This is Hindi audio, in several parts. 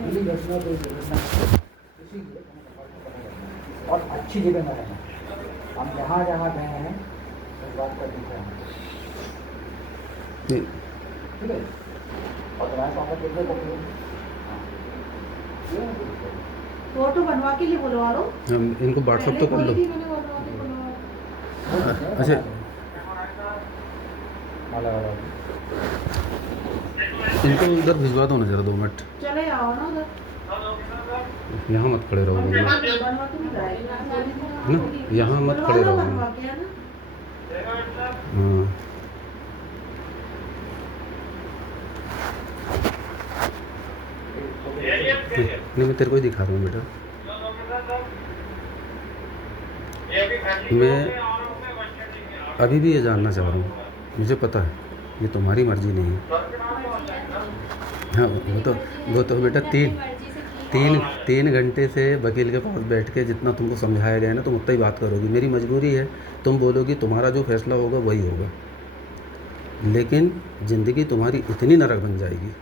अगली घटना कोई दुर्घटना इसीलिए और अच्छी जगह में रहना। हम जहाँ जहाँ गए हैं इस बात का दिखा है, ठीक है। और तुम्हारे पापा कितने तक फोटो बनवा के लिए बुलवा लो। हम इनको व्हाट्सअप तो कर लो। अच्छा इनको उधर भिजवा दो ना जरा 2 मिनट। चले आओ ना उधर, यहाँ मत खड़े रहो भैया, बनवा के नहीं लाएगा ना यहाँ मत खड़े रहो। बनवा के, है ना। हाँ नहीं मैं तेरे को ही दिखा रहा हूँ बेटा। मैं अभी भी ये जानना चाह रहा हूँ, मुझे पता है ये तुम्हारी मर्जी नहीं है। हाँ वो तो बेटा तीन घंटे से वकील के पास बैठ के जितना तुमको समझाया गया है ना तुम उतना ही बात करोगी। मेरी मजबूरी है, तुम बोलोगी तुम्हारा जो फैसला होगा वही होगा, लेकिन ज़िंदगी तुम्हारी इतनी नरक बन जाएगी।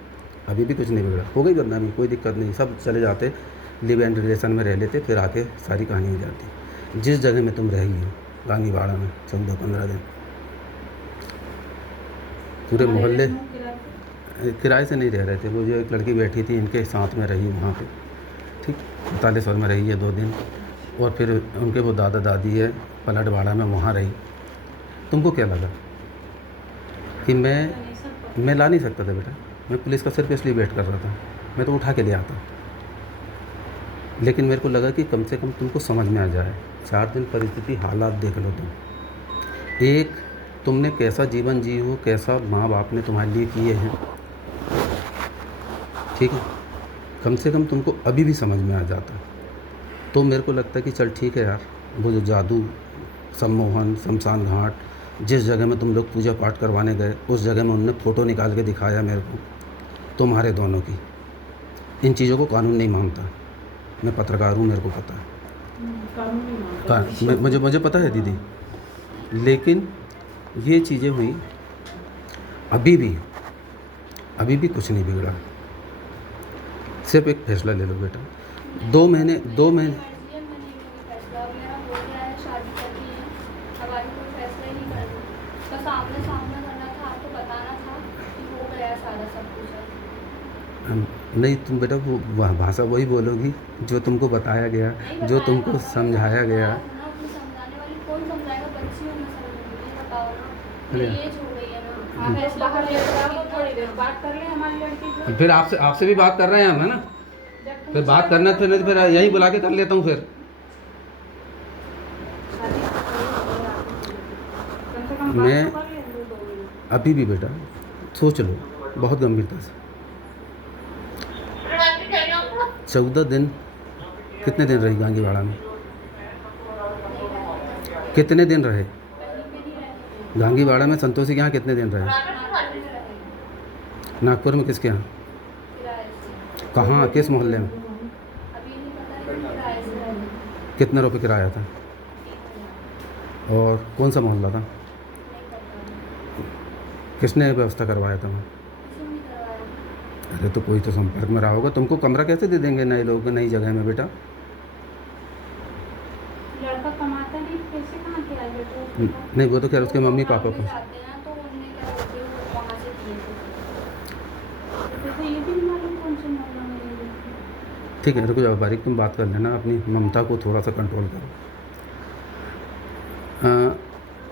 अभी भी कुछ नहीं बिगड़ा, हो गई बदनामी, कोई दिक्कत नहीं, सब चले जाते, लिव एंड रिलेशन में रह लेते, फिर आके सारी कहानी हो जाती। जिस जगह में तुम रही हो गांगीवाड़ा में 14-15 दिन, पूरे मोहल्ले किराए से नहीं रह रहे थे। वो जो एक लड़की बैठी थी इनके साथ में रही वहाँ पे, ठीक 45 में रही है 2 दिन, और फिर उनके वो दादा दादी है पलटवाड़ा में, वहाँ रही। तुमको क्या लगा कि मैं ला नहीं सकता था बेटा? मैं पुलिस का सिर्फ इसलिए वेट कर रहा था, मैं तो उठा के ले आता, लेकिन मेरे को लगा कि कम से कम तुमको समझ में आ जाए। 4 दिन परिस्थिति हालात देख लो तुम, एक तुमने कैसा जीवन जी हो, कैसा माँ बाप ने तुम्हारे लिए किए हैं, ठीक है, कम से कम तुमको अभी भी समझ में आ जाता। तो मेरे को लगता है कि चल ठीक है यार, वो जो जादू, सम्मोहन, शमशान घाट, जिस जगह में तुम लोग पूजा पाठ करवाने गए उस जगह में उन्होंने फ़ोटो निकाल के दिखाया मेरे को तुम्हारे दोनों की। इन चीज़ों को कानून नहीं मानता, मैं पत्रकार हूँ, मेरे को पता है, मुझे पता है दीदी, लेकिन ये चीज़ें हुई, अभी भी कुछ नहीं बिगड़ा। सिर्फ एक फैसला ले लो बेटा, 2 महीने नहीं, तुम बेटा वो भाषा वही बोलोगी जो तुमको बताया गया, जो तुमको समझाया गया। फिर आपसे भी बात कर रहे हैं हम, है ना? फिर बात करना फिर नहीं, फिर यहीं बुला के कर लेता हूँ फिर। मैं अभी भी बेटा सोच लो बहुत गंभीरता से। 14 दिन, कितने दिन रही गांगीवाड़ा में? कितने दिन रहे गांगीवाड़ा में? संतोषी के यहाँ कितने दिन रहे? नागपुर में किसके यहाँ? कहाँ, किस मोहल्ले में? कितने रुपए किराया था? और कौन सा मोहल्ला था? किसने व्यवस्था करवाया था वहाँ? अरे तो कोई तो संपर्क में रहा होगा। तुमको कमरा कैसे दे देंगे नए लोग नई जगह में बेटा? लड़का कमाता नहीं, पैसे कहाँ से आए बेटा? नहीं वो तो खैर उसके मम्मी पापा को। ठीक है, रुको जाओ बारीक, तुम बात कर लेना, अपनी ममता को थोड़ा सा कंट्रोल करो।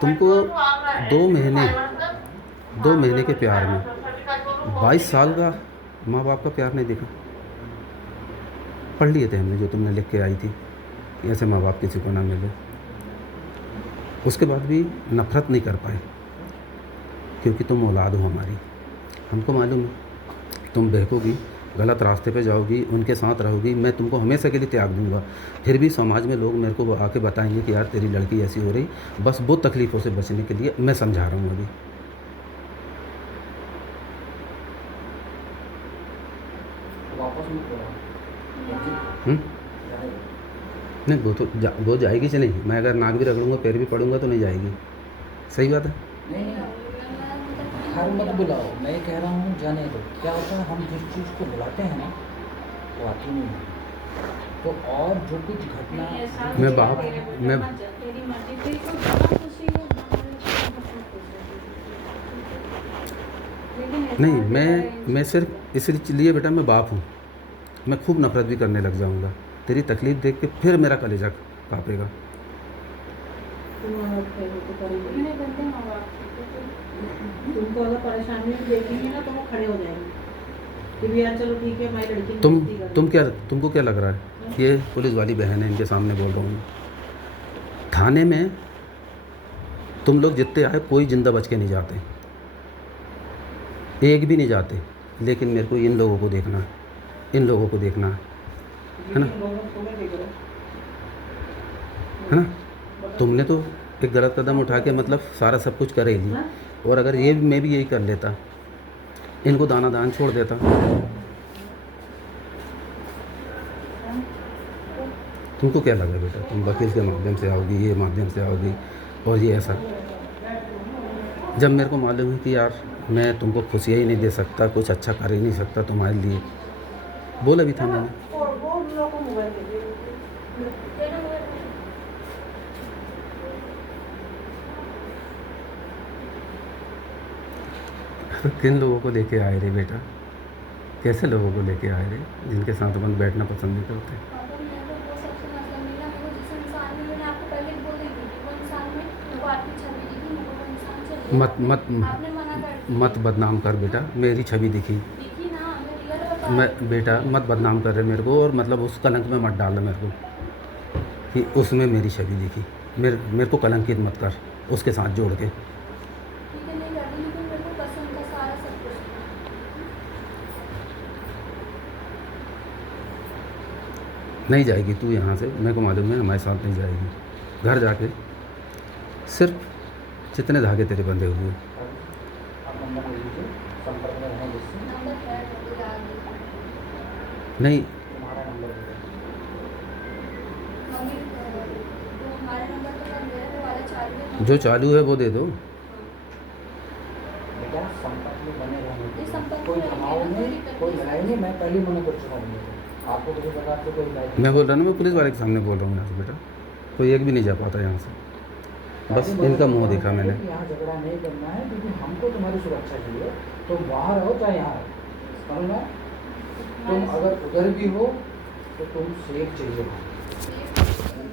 तुमको 2 महीने के प्यार में 22 साल का माँ बाप का प्यार नहीं दिखा। पढ़ लिए थे हमने जो तुमने लिख के आई थी कि ऐसे माँ बाप किसी को ना मिले। उसके बाद भी नफ़रत नहीं कर पाए क्योंकि तुम औलाद हो हमारी। हमको मालूम है तुम बहकोगी, गलत रास्ते पे जाओगी, उनके साथ रहोगी, मैं तुमको हमेशा के लिए त्याग दूंगा। फिर भी समाज में लोग मेरे को आके बताएंगे कि यार तेरी लड़की ऐसी हो रही। बस वो तकलीफ़ों से बचने के लिए मैं समझा रहा हूँ अभी। नहीं वो जाएगी से नहीं, मैं अगर नाक भी रगड़ूंगा पैर भी पड़ूंगा तो नहीं जाएगी। सही बात है। नहीं घर मत बुलाओ, मैं ये कह रहा हूँ जाने दो। क्या होता है हम जिस चीज़ को बुलाते हैं ना वो आती नहीं है। तो और जो कुछ घटना मैं बाप मैं तेरी मर्जी तेरी को जहाँ खुशी है नहीं, मैं सिर्फ इसलिए बेटा मैं बाप हूँ, मैं खूब नफरत भी करने लग जाऊँगा। तेरी तकलीफ़ देख के फिर मेरा कलेजा काँपेगा। मेरे बंदे माँ बाप तुमको अगर परेशानी में देखेंगे ना तो वो खड़े हो जाएंगे कि भी यार चलो ठीक है हमारी लड़की तुमको क्या लग रहा है? ये पुलिस वाली बहन है, इनके सामने बोल रहा हूँ। थाने में तुम लोग जितने आए कोई जिंदा बच के नहीं जाते, एक भी नहीं जाते, लेकिन मेरे को इन लोगों को देखना है, इन लोगों को देखना है ना? है ना? तुमने तो एक गलत कदम उठा के मतलब सारा सब कुछ कर ही ली, और अगर ये मैं भी यही कर लेता, इनको दाना दान छोड़ देता। तुमको क्या लगा बेटा? तुम वकील के माध्यम से आओगी, ये माध्यम से आओगी, और ये ऐसा, जब मेरे को मालूम है कि यार मैं तुमको खुशियाँ ही नहीं दे सकता, कुछ अच्छा कर ही नहीं सकता तुम्हारे लिए। बोला भी था मैंने। तो किन लोगों को लेके आए रे बेटा? कैसे लोगों को लेके आए रे जिनके साथ अपन बैठना पसंद नहीं करते? पापा मैं तो वो सबसे मतलब मिला मेरे को जिस इंसान में मैंने आपको पहले बोल दी थी वो इंसान में वो आपकी छवि दिखी मेरे को वो इंसान चाहिए आपने मना कर दिया मत बदनाम कर बेटा, मेरी छवि दिखी दिखी ना मैं रियल बता मैं बेटा मत बदनाम कर रहे मेरे को, और मतलब उस कलंक में मत डाल मेरे को कि उसमें मेरी छवि दिखी। मेरे को कलंकित मत कर उसके साथ जोड़ के। ठीक है नहीं करती लेकिन मेरे को पसंद था सारा सब कुछ नहीं जाएगी तू यहाँ से, मेरे को मालूम है हमारे साथ नहीं जाएगी। घर जाके सिर्फ जितने धागे तेरे बंधे हुए, आप नंबर ले लीजिए, संपर्क में रहना जिससे नंबर है मुझे याद नहीं तुम्हारा नंबर दे दो। मम्मी तो हमारा नंबर तो कर दे वो वाला चालू है जो चालू है वो दे दो। बेटा संपर्क में बने ये रहने, संपर्क कोई में दबाव रहने, नहीं, कोई कोई दिक्कत लड़ाई नहीं। मैं पहले मना कर चुका हूँ, आपको किसी प्रकार से कोई लड़ाई मैं बोल रहा ना, मैं पुलिस वाले के सामने बोल रहा हूँ यहाँ से बेटा, कोई एक भी नहीं जा पाता यहाँ से, बस इनका मुंह देखा मैंने। यहाँ झगड़ा नहीं करना है क्योंकि हमको तुम्हारी सुरक्षा चाहिए। तुम वहाँ रहो चाहे यहाँ रहो, समझ में? तुम अगर उधर भी हो तो तुम सेफ चाहिए वहाँ,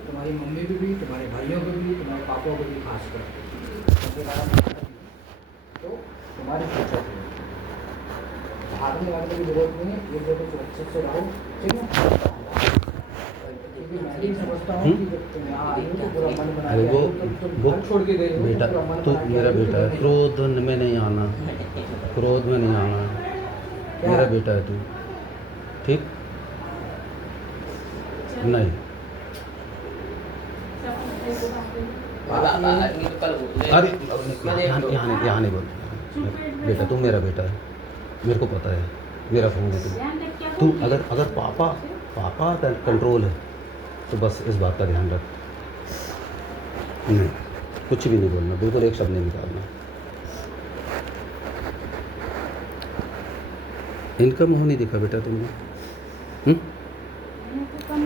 तुम्हारी मम्मी को भी, तुम्हारे भाइयों को भी, तुम्हारे पापा को भी खासकर, तो तुम्हारी सुरक्षा चाहिए। भागने वागने की जरूरत नहीं है, एक जगह सुरक्षित से रहो, ठीक है? क्योंकि मैं भी समझता हूँ कि जब तुम यहाँ आई हो तो पूरा मन बना अरे के आई हो, तुम वो घर छोड़ के गई हो, बेटा, पूरा मन तू बना के मेरा आई हो, बेटा है, तो क्रोध में नहीं आना, क्रोध में नहीं आना, मेरा बेटा है तू, ठीक? नहीं अरे यहाँ नहीं बोल बेटा, तू मेरा बेटा है, मेरे को पता है, मेरा फोन है तू अगर पापा कंट्रोल है तो बस इस बात का ध्यान रख। नहीं कुछ भी नहीं बोलना, बिल्कुल एक शब्द नहीं निकालना। इनका मुंह नहीं दिखा बेटा तुमने?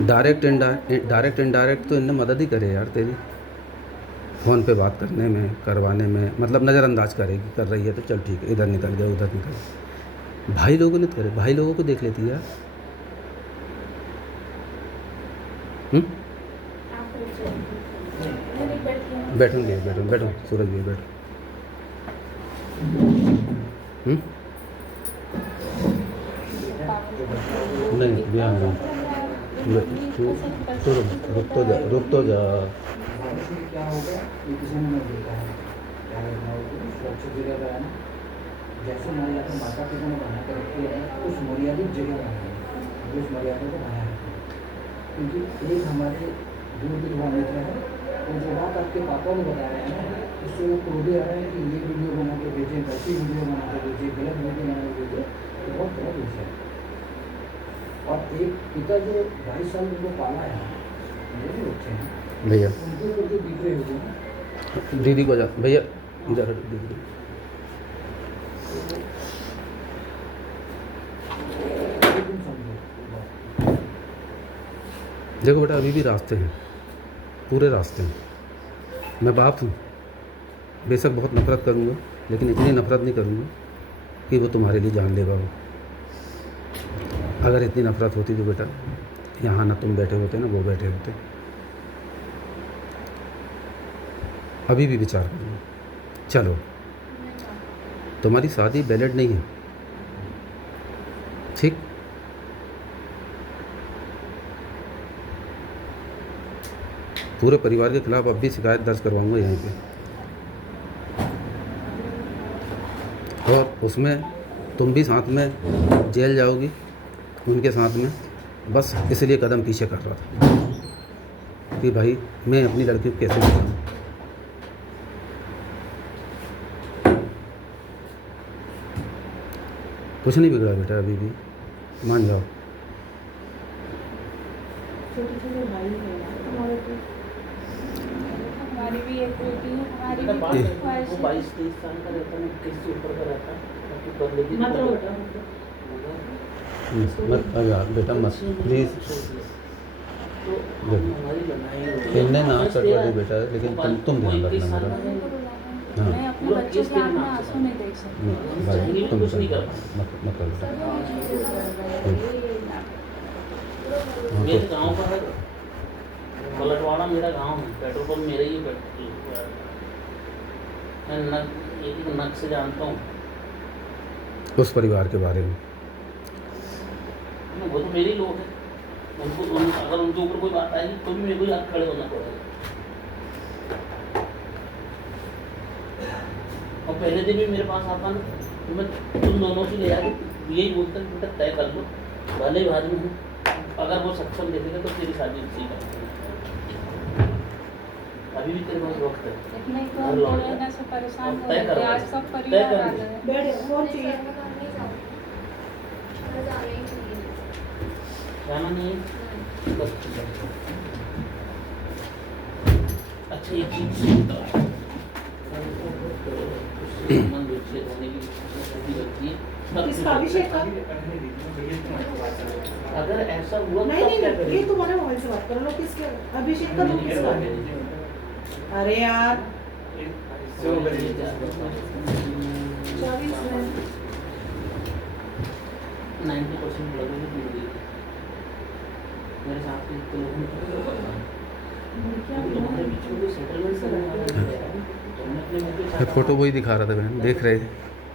डायरेक्ट इनडायरेक्ट तो इनने मदद ही करे यार तेरी, फ़ोन पे बात करने में, करवाने में, मतलब नज़रअंदाज करेगी, कर रही है तो चल ठीक है, इधर निकल गया उधर निकल गया। भाई लोगों ने तो करे, भाई लोगों को देख लेती यार। बैठूंगे बैठो सूरज भी बैठो। नहीं ध्यान नहीं, रुक तो जा। क्या होगा ये किसी ने नहीं देखा है, क्या रखना होगा सुरक्षित जगह पर है ना, जैसे मर्यादा माता पिता ने बना के रखी है उस मर्यादित जगह में है, उस मर्यादा को बनाया रखा है। क्योंकि एक हमारे दूर की युवा मित्र है, और जो बात आपके पापा ने बता रहे हैं ना, उससे वो क्रोधे आ रहे हैं कि ये वीडियो बना के भेजें, वैसी वीडियो बना के भेजें, गलत वीडियो बना के भेजें, तो बहुत गलत विषय है। और एक पिता जो 22 साल उनको पाला है, मेरे भी बच्चे हैं भैया, उनके ऊपर जो बीत रहे हुए हैं, दीदी को जा भैया, जरा दीदी तुम समझो देखो बेटा, अभी भी रास्ते हैं, पूरे रास्ते हैं। मैं बाप हूँ, बेशक बहुत नफ़रत करूँगा, लेकिन इतनी नफ़रत नहीं करूँगा कि वो तुम्हारे लिए जान लेगा। वो अगर इतनी नफ़रत होती तो बेटा यहाँ ना तुम बैठे होते ना वो बैठे होते। अभी भी विचार करूँगा। चलो, तुम्हारी शादी वैलिड नहीं है, ठीक? पूरे परिवार के खिलाफ अब भी शिकायत दर्ज करवाऊंगा यहीं पे, और उसमें तुम भी साथ में जेल जाओगी उनके साथ में। बस इसलिए कदम पीछे कर रहा था कि भाई मैं अपनी लड़की को कैसे बताऊँ। कुछ नहीं बिगड़ा बेटा, अभी भी मान जाओ। छोटे छोटे भाई हैं हमारे तो। हमारी भी एक बेटी है, हमारी बेटा भी बात बहुत है, ख्वाहिश वो है। 22-23 साल का रहता है, किसी ऊपर का रहता है, बाकी बंदगी मत रो बेटा, मत अब बेटा मत प्लीज़। तो हमारी लड़ाई हो गई। इनने ना कटवा दी बेटा, लेकिन तुम ध्यान रखना बेटा। हाँ। मैं अपने बच्चों के आँख में आंसू नहीं देख सकती। भाई तुम कुछ नहीं कर मत करो बेटा। हाँ, मेरे तो गांव का है, पलटवाड़ा मेरा गांव है, पेट्रोल पंप मेरा ही है। मैं एक नक से जानता हूँ, उस परिवार के बारे में वो तो मेरे ही लोग हैं। अगर उनके ऊपर कोई बात आएगी तो भी मेरे को ही हाथ खड़े होना पड़ेगा। और पहले दिन भी मेरे पास आता ना तो मैं तुम दोनों से ले आके यही बोलता कि बेटा तय कर लो, भले ही बाद में हूँ, अगर वो सक्षम देखेगा तो तेरी शादी उसी का। अभी भी तेरे पास वक्त है। इतने फोन बोलने से परेशान हो तय गए थे, करवा आज दे। सब तय परिवार कर आ दे। गए। बैठ फोन चाहिए। जाना नहीं है बस ठीक है। अच्छा एक चीज बताओ, मन विचलित होने की स्थिति लगती है। किसका? अभिषेक का? अगर ऐसा हुआ नहीं तब नहीं क्या नहीं, ये करेंगे? तुम्हारे मोबाइल से बात कर लो। किसके? अभिषेक का? तो किसका? अरे यार 24 में 90% लोगों ने पीट दी मेरे साथ के तो क्या तुम्हारे बीच में कोई सेटलमेंट करने वाला नहीं है। तुमने अपने मुंह पे मैं छापा फ़ोटो वही दिखा रहा था बहन, देख रहे थे,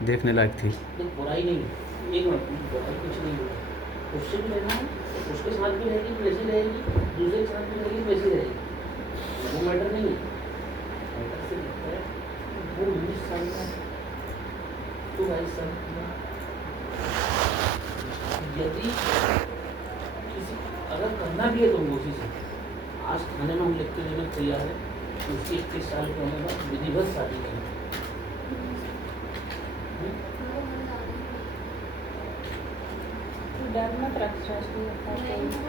देखने लायक थी। तो बुराई नहीं है, एक मिनट, बुराई कुछ नहीं है। उससे भी रहना है, उसके साथ भी रहेगी वैसी रहेगी, दूसरे के साथ भी रहेगी वैसी रहेगी, वो मैटर नहीं है। मैटर से लगता है वो 19 साल का तो 22 साल का, यदि किसी अगर करना भी है तो उसी से आज थाने में हम लिख के देना तैयार है, उसकी 21 साल के होने बाद विधिवत शादी नहीं। डर मत रख,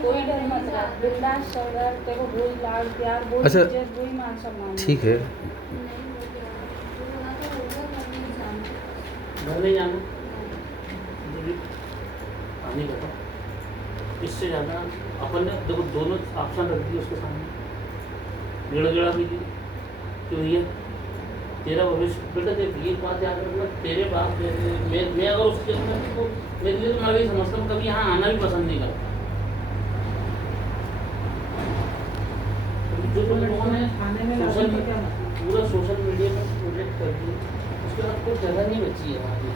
कोई डर मत रख, बिंदास चल रहा है, तेरे को वही लाड प्यार, वही अच्छा, इज्जत, वही मान सम्मान। ठीक है, घर नहीं जाना मुझे पानी बताओ। इससे ज़्यादा अपन ने देखो दोनों ऑप्शन रख दिए उसके सामने, गिड़ा भी दी कि भैया तेरा भविष्य बेटा देख, ये बात याद रखना, तेरे बाप मैं अगर उसके अंदर तो मेरे लिए तो मैं भी समझता हूँ कभी यहाँ आना भी पसंद नहीं करता। जो तुम लोगों ने खाने में सोशल लगा क्या मतलब? पूरा सोशल मीडिया में प्रोजेक्ट कर दिया, उसके बाद कोई जगह नहीं बची है वहाँ की।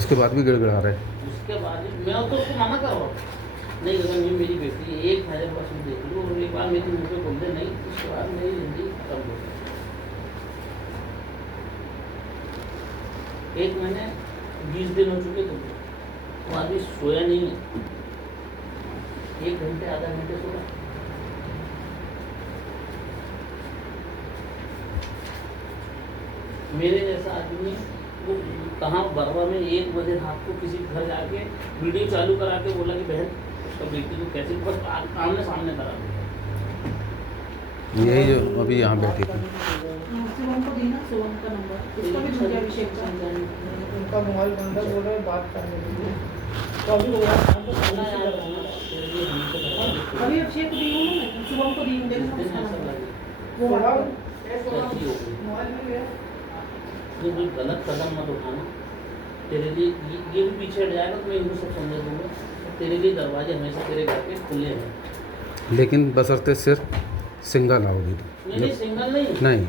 उसके बाद भी गिड़गिड़ा रहे। उसके बाद मैं तो उसको मना कर रहा हूँ, नहीं अगर ये मेरी बेटी है, एक मेरे पास में देख लो और एक बार मेरे मुँह पे बोल दे नहीं, उसके बाद मेरी जिंदगी खत्म हो गई। एक महीने 20 दिन हो चुके थे, वो आदमी सोया नहीं है, 1 घंटे आधा घंटे सोया। मेरे जैसा आदमी वो कहाँ बरवा में 1 बजे रात को किसी घर जाके वीडियो चालू करा के बोला कि बहन उसका बेटी को कैसे बस आमने सामने करा दो। यही जो अभी यहाँ बैठी थी, शिवम को दी ना, शिवम का नंबर, उसका भी मुझे अभिषेक का। उनका मोबाइल बंद है, बोल रहे हैं बात करने के लिए। तो अभी वो खाना यार, तेरे लिए हम तो वो आपको कैसी हो गई? ये कोई गलत कदम मत उठाना। तेरे लिए ये भी पीछे हट जाएगा तो मैं इनको सब समझा दूंगा। तेरे लिए दरवाजे हमेशा तेरे घर के खुले हैं। लेकिन बशर्ते सिर्फ सिंगल आओगी तो। नहीं सिंगल नहीं, नहीं,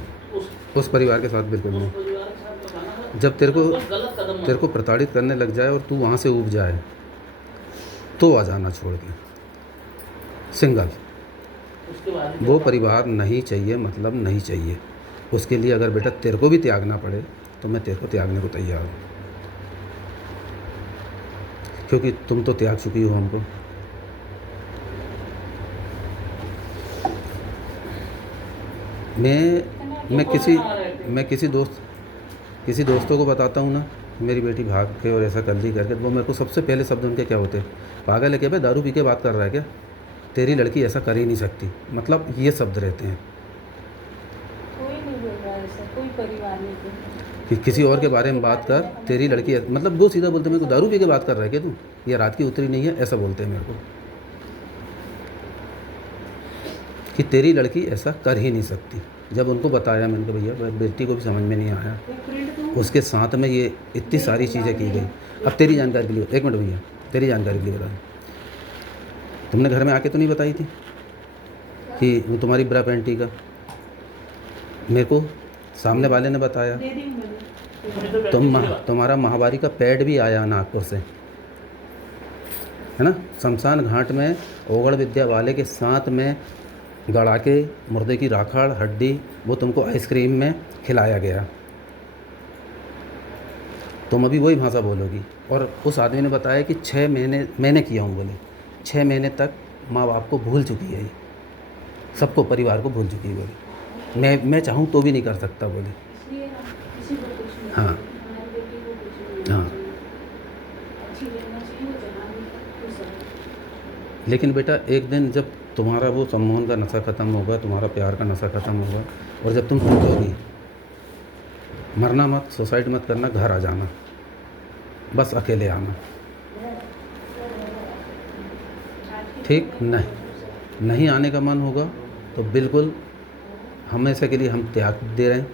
उस परिवार के साथ बिल्कुल उस नहीं। परिवार के साथ बताना मत। जब तेरे कोई गलत कदम मत को उठाना। प्रताड़ित करने लग जाए और तू वहाँ से ऊब जाए तो आ जाना छोड़ के। सिंगल उसके बाद भी वो क्या परिवार नहीं चाहिए, मतलब नहीं चाहिए। उसके लिए अगर बेटा तेरे को भी त्यागना पड़े तो मैं तेरे को त्यागने को तैयार हूँ, क्योंकि तुम तो त्याग चुकी हो हमको। मैं किसी दोस्तों को बताता हूँ ना, मेरी बेटी भाग के और ऐसा कर ली करके, तो वो मेरे को सबसे पहले शब्द उनके क्या होते हैं, पागल है क्या बे, दारू पी के बात कर रहा है क्या, तेरी लड़की ऐसा कर ही नहीं सकती। मतलब ये शब्द रहते हैं कोई नहीं बोल रहा है ऐसा, कोई परिवार नहीं बोल रहा है। कि किसी और के बारे में बात कर, तेरी लड़की मतलब वो सीधा बोलते हैं मेरे को, दारू पी के बात कर रहा है क्या तू, ये रात की उतरी नहीं है, ऐसा बोलते हैं मेरे को कि तेरी लड़की ऐसा कर ही नहीं सकती। जब उनको बताया मैंने कहा भैया बेटी को भी समझ में नहीं आया, एक प्रिंट तो उसके साथ में ये इतनी सारी चीज़ें की गई। अब तेरी जानकारी के लिए, एक मिनट भैया, तेरी जानकारी के लिए बता, तुमने घर में आके तो नहीं बताई थी कि वो तुम्हारी ब्रा पैंटी का, मेरे को सामने वाले ने बताया। दे दी मैंने। तुम्हारा माहवारी का पैड भी आया नागपुर से, है ना, शमशान घाट में ओगड़ विद्या वाले के साथ में गड़ा के मुर्दे की राखड़ हड्डी वो तुमको आइसक्रीम में खिलाया गया। तुम अभी वही भाषा बोलोगी। और उस आदमी ने बताया कि 6 महीने मैंने किया हूँ, बोले 6 महीने तक माँ बाप को भूल चुकी है, ये सबको परिवार को भूल चुकी है बोले, मैं चाहूँ तो भी नहीं कर सकता बोले। इसलिए हम किसी को कुछ नहीं हाँ। बोलते, हमारी बेटी को कुछ नहीं हाँ। बोलना चाहिए। अच्छी रहना चाहिए, वो जहाँ भी खुश रहे। लेकिन बेटा एक दिन जब तुम्हारा वो सम्मोहन का नशा ख़त्म होगा, तुम्हारा प्यार का नशा ख़त्म होगा, और जब तुम टूटोगी, मरना मत, सुसाइड मत करना, घर आ जाना, बस अकेले आना, ठीक। नहीं आने का मन होगा तो बिल्कुल हमेशा के लिए हम त्याग दे रहे हैं,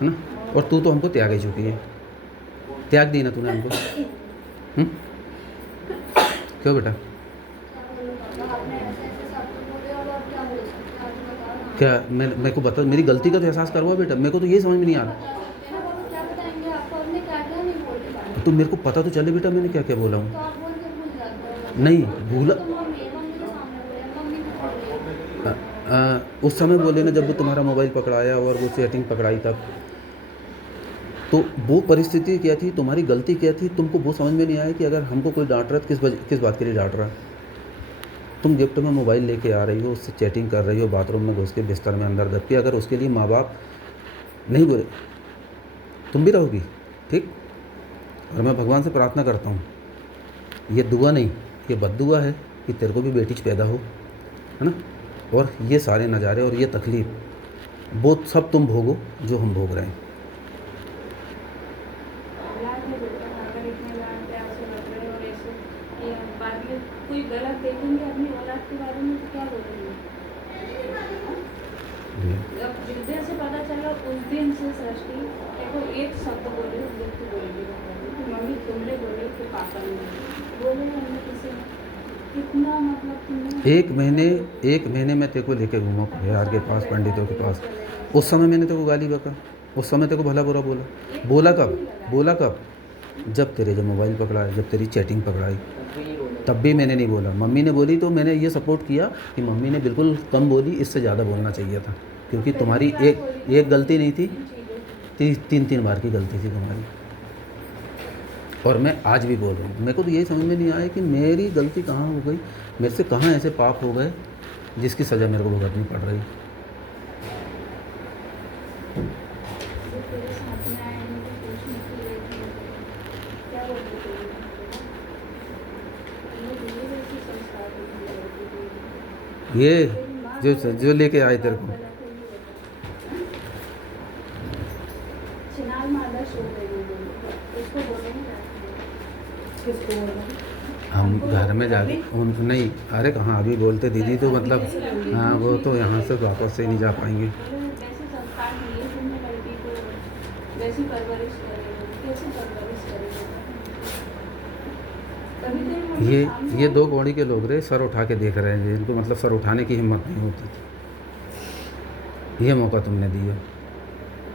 है ना। और तू तो हमको त्याग ही चुकी है, त्याग दी ना तूने हमको। क्यों बेटा, आपने ऐसे ऐसे शब्द बोले और अब क्या बोल सकते हैं, आप बताओ ना। क्या मेरे को बता, मेरी गलती का तो एहसास करवा बेटा, मेरे को तो ये समझ में नहीं आ रहा। बता सकते हैं ना, वो क्या बताएंगे आपको, आपने क्या क्या नहीं बोल के बात, तो मेरे को पता तो चले बेटा मैंने क्या क्या बोला तो हूँ। आप बोल के भूल जाते हो। नहीं भूला, तो मम्मी के सामने बोले, मम्मी को बोले। उस समय बोले ना जब वो तुम्हारा मोबाइल पकड़ाया और वो चैटिंग पकड़ाई तब, तो वो परिस्थिति क्या थी, तुम्हारी गलती क्या थी, तुमको वो समझ में नहीं आया कि अगर हमको कोई डांट रहा है तो किस बात के लिए डांट रहा है। तुम गिफ्ट में मोबाइल लेके आ रही हो, उससे चैटिंग कर रही हो, बाथरूम में घुस के बिस्तर में अंदर दब के, अगर उसके लिए माँ बाप नहीं बोले तुम भी रहोगी, ठीक। और मैं भगवान से प्रार्थना करता हूँ, ये दुआ नहीं, ये बद्दुआ है कि तेरे को भी बेटी पैदा हो, है ना। और ये सारे नज़ारे और ये तकलीफ़ वो सब तुम भोगो जो हम भोग रहे हैं। लाड में बेटा, अगर इतने लाड प्यार से रख रहे हो और ऐसे कि हम बाद में कोई गलत देखेंगे अपनी औलाद के बारे में तो क्या बोलेंगे। जब जिस दिन से पता चला उस दिन से सृष्टि देखो एक शब्द बोले, उस दिन की बोलेगी कि मम्मी तुमने बोले कि पापा ने बोले, हमने किसी कितना मतलब तुमने एक महीने में तेरे को लेके घूमा यार के पास, पंडितों के पास। उस समय मैंने तेरे को गाली बका, उस समय तेरे को भला बुरा बोला कब, जब तेरे जब मोबाइल पकड़ा, जब तेरी चैटिंग पकड़ाई, तब भी मैंने नहीं बोला। मम्मी ने बोली तो मैंने ये सपोर्ट किया कि मम्मी ने बिल्कुल कम बोली, इससे ज़्यादा बोलना चाहिए था, क्योंकि तुम्हारी एक गलती नहीं थी, 3 बार की गलती थी तुम्हारी। और मैं आज भी बोल रहा हूँ, मेरे को तो यही समझ में नहीं आया कि मेरी गलती कहाँ हो गई, मेरे से कहाँ ऐसे पाप हो गए जिसकी सज़ा मेरे को भुगतनी पड़ रही। जो तेरे साथ में आए उनको पूछने के लिए क्या बोलते थे, ये वैसे संस्कार ये जो लेके आए तेरे को, चिनाल मादा शो उसको बोलेंगे किसको बोल रहा हूँ? हम घर में जाके उन नहीं, अरे कहाँ अभी बोलते दीदी तो मतलब हाँ वो तो यहाँ से वापस से नहीं जा पाएंगे। वैसे संस्कार दिए तुमने लड़की को, वैसी परवरिश करेगा, कैसे परवरिश करेगा? कभी तो ये दो कौड़ी के लोग रहे सर उठा के देख रहे हैं, इनको मतलब सर उठाने की हिम्मत नहीं होती थी। ये मौका तुमने दिया।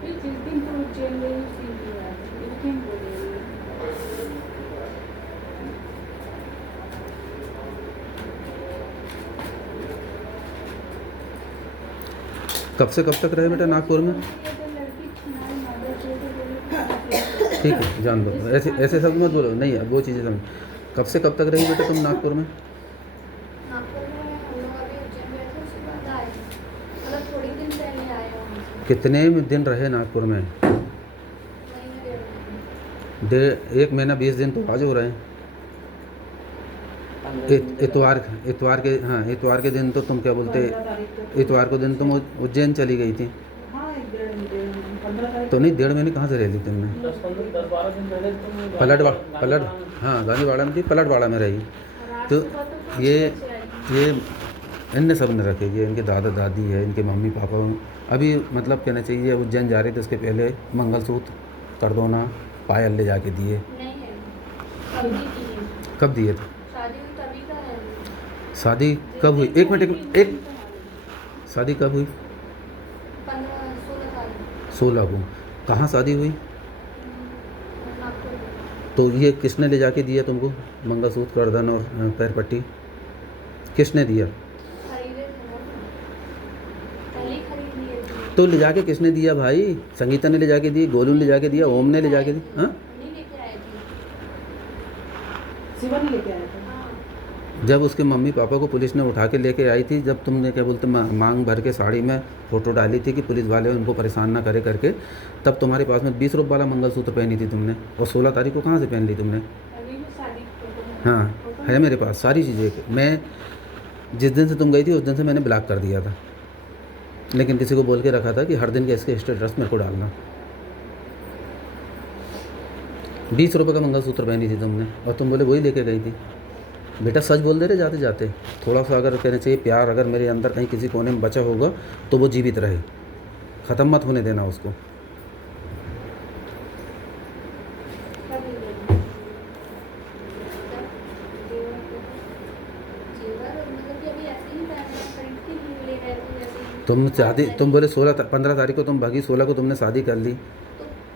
जिस दिन तो जेल गई उस दिन की बात है, इस दिन बोलेगी। कब से कब तक रहे बेटा नागपुर में? ठीक है जान दो, ऐसे ऐसे शब्द मत बोलो, नहीं वो चीज़ें समझ। कब से कब तक रही बेटा तुम नागपुर में? नागपुर में हम लोग अभी उज्जैन गए थे, उसके बाद आए थे। मतलब थोड़ी दिन पहले आए वहाँ से। कितने दिन रहे नागपुर में? महीने डेढ़ महीने। 1 महीना 20 दिन तो आज हो रहे हैं। इतवार के हाँ इतवार के दिन तो तुम क्या बोलते, 15 तारीख को। इतवार को दिन तुम उज्जैन चली गई थी। हाँ 15 तारीख तो नहीं 1.5 महीने कहाँ से रह ली तुमने? 10-12 दिन पहले तुम पलट हाँ गांधीवाड़ा में थी, पलटवाड़ा में रही। और आज तो सुबह तो कुछ ये बच्चे आए थे। ये इनने सब ने रखे, ये इनके दादा दादी है, इनके मम्मी पापा। अभी मतलब कहना चाहिए उज्जैन जा रहे थे उसके पहले मंगलसूत्र करदोना पायल ले जाके दिए। नहीं है, अभी की है। कब दिए थे? शादी हुई तभी का है। शादी कब हुई? एक मिनट एक शादी कब हुई? 15-16 तारीख 16 को। कहाँ शादी हुई? नागपुर में। तो ये किसने ले जाके दिया तुमको मंगलसूत्र करदन और पैर पट्टी? किसने दिया? खरीदे थे वो। पहले ही खरीद लिए थे। तो ले जाके किसने दिया भाई? संगीता ने ले जाके दी, गोलू ने ले जाके दिया, ओम ने ले जाके दी? हाँ नहीं लेके आए थे। शिवा नहीं लेके आया था। हाँ। जब उसके मम्मी पापा को पुलिस ने उठा के लेके आई थी, जब तुमने क्या बोलते मांग भर के साड़ी में फ़ोटो डाली थी कि पुलिस वाले उनको परेशान ना करे करके, तब तुम्हारे पास में 20 रुपये वाला मंगलसूत्र पहनी थी तुमने। और 16 तारीख को कहाँ से पहन ली तुमने? अभी भी शादी को हाँ है मेरे पास सारी चीज़ें। मैं जिस दिन से तुम गई थी उस दिन से मैंने ब्लॉक कर दिया था, लेकिन किसी को बोल के रखा था कि हर दिन के इसके स्टेटस मेरे को डालना। 20 रुपये का मंगलसूत्र पहनी थी तुमने और तुम बोले वही लेके गई थी। बेटा सच बोल दे रहे जाते जाते, थोड़ा सा अगर कहना चाहिए प्यार अगर मेरे अंदर कहीं किसी कोने में बचा होगा तो वो जीवित रहे, ख़त्म मत होने देना उसको। कभी नहीं। जेवर मतलब कि अभी ऐसे ही खरीद के लिए ले गए थे जैसे ही। तुम शादी तुम बोले 15 तारीख को तुम भागी, 16 को तुमने शादी कर ली, तो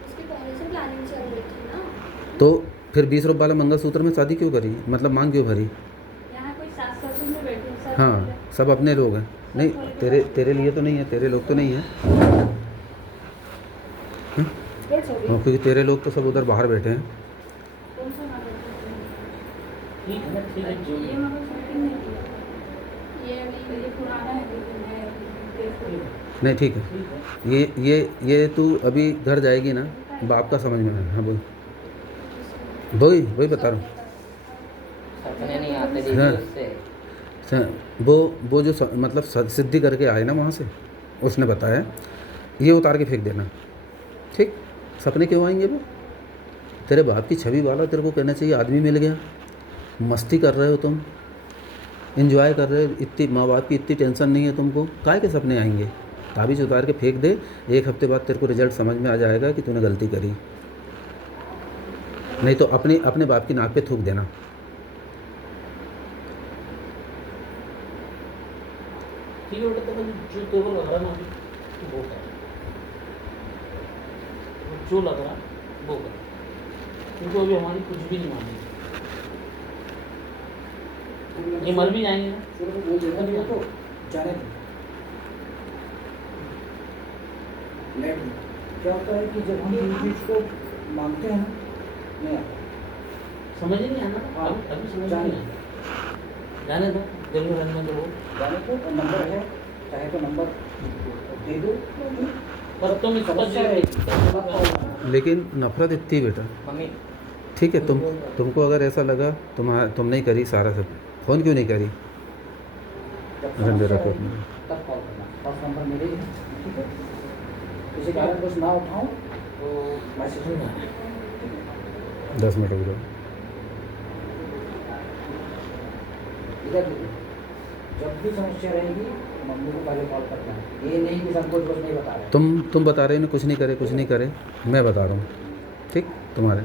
उसके पहले से प्लानिंग चल रही थी ना। तो फिर 20 रुपये वाला मंगलसूत्र में शादी क्यों करी? मतलब मांग क्यों भरी? यहाँ कोई सास ससुर में बैठे सब हाँ सब अपने लोग हैं। नहीं तेरे लिए तो नहीं है, तेरे लोग तो नहीं है। डेढ़ सौ हाँ, क्योंकि तेरे लोग तो सब उधर बाहर बैठे हैं। कौन सा मगर ठीक है ना, ठीक है जो ये मगर शूटिंग नहीं किया, ये अभी ये पुराना है लेकिन मैं देखो नहीं ठीक है, ठीक है। ये तू अभी घर जाएगी ना, बाप का समझ में है। हाँ वही बता रहा हूँ। सपने नहीं आते दीदी हाँ। उससे। वो जो मतलब सिद्धि करके आए ना वहाँ से, उसने बताया ये उतार के फेंक देना। ठीक, सपने क्यों आएंगे? वो तेरे बाप की छवि वाला तेरे को कहना चाहिए आदमी मिल गया, मस्ती कर रहे हो तुम, एंजॉय कर रहे हो, इतनी माँ बाप की इतनी टेंशन नहीं है तुमको, काहे के सपने आएंगे? ताबीज़ उतार के फेंक दे, 1 हफ्ते बाद तेरे को रिजल्ट समझ में आ जाएगा कि तूने गलती करी। नहीं तो अपने बाप की नाक पे थूक देना। ठीक है बेटा, तो जो तेरे को लग रहा है ना अभी, वो कर, जो लग रहा है वो कर, क्योंकि अभी हमारी कुछ भी नहीं मानेगी। ये मर भी जाएंगे ना, शुरू में बोल देना नहीं तो जाने दो। लेट दो। क्या होता है कि जब हम किसी चीज़ को मांगते हैं ना, नहीं आता। समझ ही नहीं आना। हाँ, अभी समझ जाने नहीं आना, जाने दो, दिल में रहने दो। जाने को नंबर है, चाहे तो नंबर दे दो, पर तुम इसका समस्या है। लेकिन नफरत इतनी बेटा, मम्मी ठीक है तुमको अगर ऐसा लगा तुम नहीं करी सारा सब, फ़ोन क्यों नहीं करी? जब रंडे समस्या रखो आएगी, तब कॉल करना। फर्स्ट नंबर मेरे ही है, ठीक है। किसी कारण कुछ ना उठाऊं तो मैसेज नहीं आए। 10 मिनट हो गए। इधर देखो, जब भी समस्या रहेगी मम्मी को पहले कॉल करना है, ये नहीं कि संकोच बस नहीं बता रहे। तुम बता रहे हो ना कुछ नहीं करे, मैं बता रहा हूँ, ठीक। तुम्हारे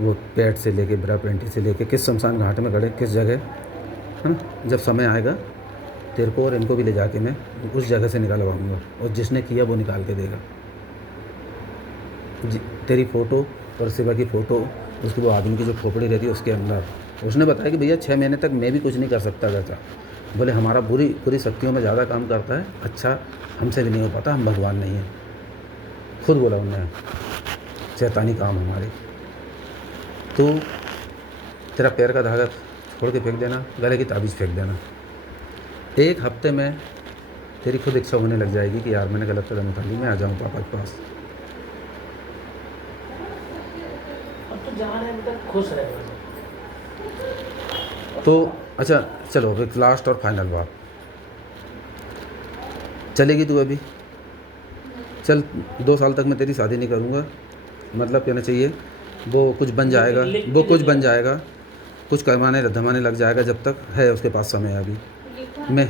वो पेट से लेके ब्रा पेंटी से लेके किस शमशान घाट में गड़े, किस जगह, है ना, जब समय आएगा तेरे को और इनको भी ले जाके मैं उस जगह से निकलवाऊँगा, और जिसने किया वो निकाल के देगा। तेरी फ़ोटो और शिवा की फ़ोटो, उसकी वो आदमी की जो खोपड़ी रहती है उसके अंदर, उसने बताया कि भैया 6 महीने तक मैं भी कुछ नहीं कर सकता वैसा। बोले हमारा पूरी शक्तियों में ज़्यादा काम करता है, अच्छा हमसे भी नहीं हो पाता, हम भगवान नहीं हैं, खुद बोला उन्होंने, शैतानी काम हमारे। तो तेरा पैर का धागा छोड़ के फेंक देना, गले की ताबीज़ फेंक देना। 1 हफ्ते में तेरी खुद इच्छा होने लग जाएगी कि यार मैंने गलत कदम उठा ली, मैं आ जाऊँ पापा के पास। अब तो जहाँ रहे बेटा खुश रहेगा। तो अच्छा चलो, अब एक लास्ट और फाइनल बात, चलेगी तू अभी? चल 2 साल तक मैं तेरी शादी नहीं करूँगा, मतलब कहना चाहिए वो कुछ बन जाएगा, वो कुछ बन जाएगा, कुछ करवाने धमाने लग जाएगा, जब तक है उसके पास समय। अभी मैं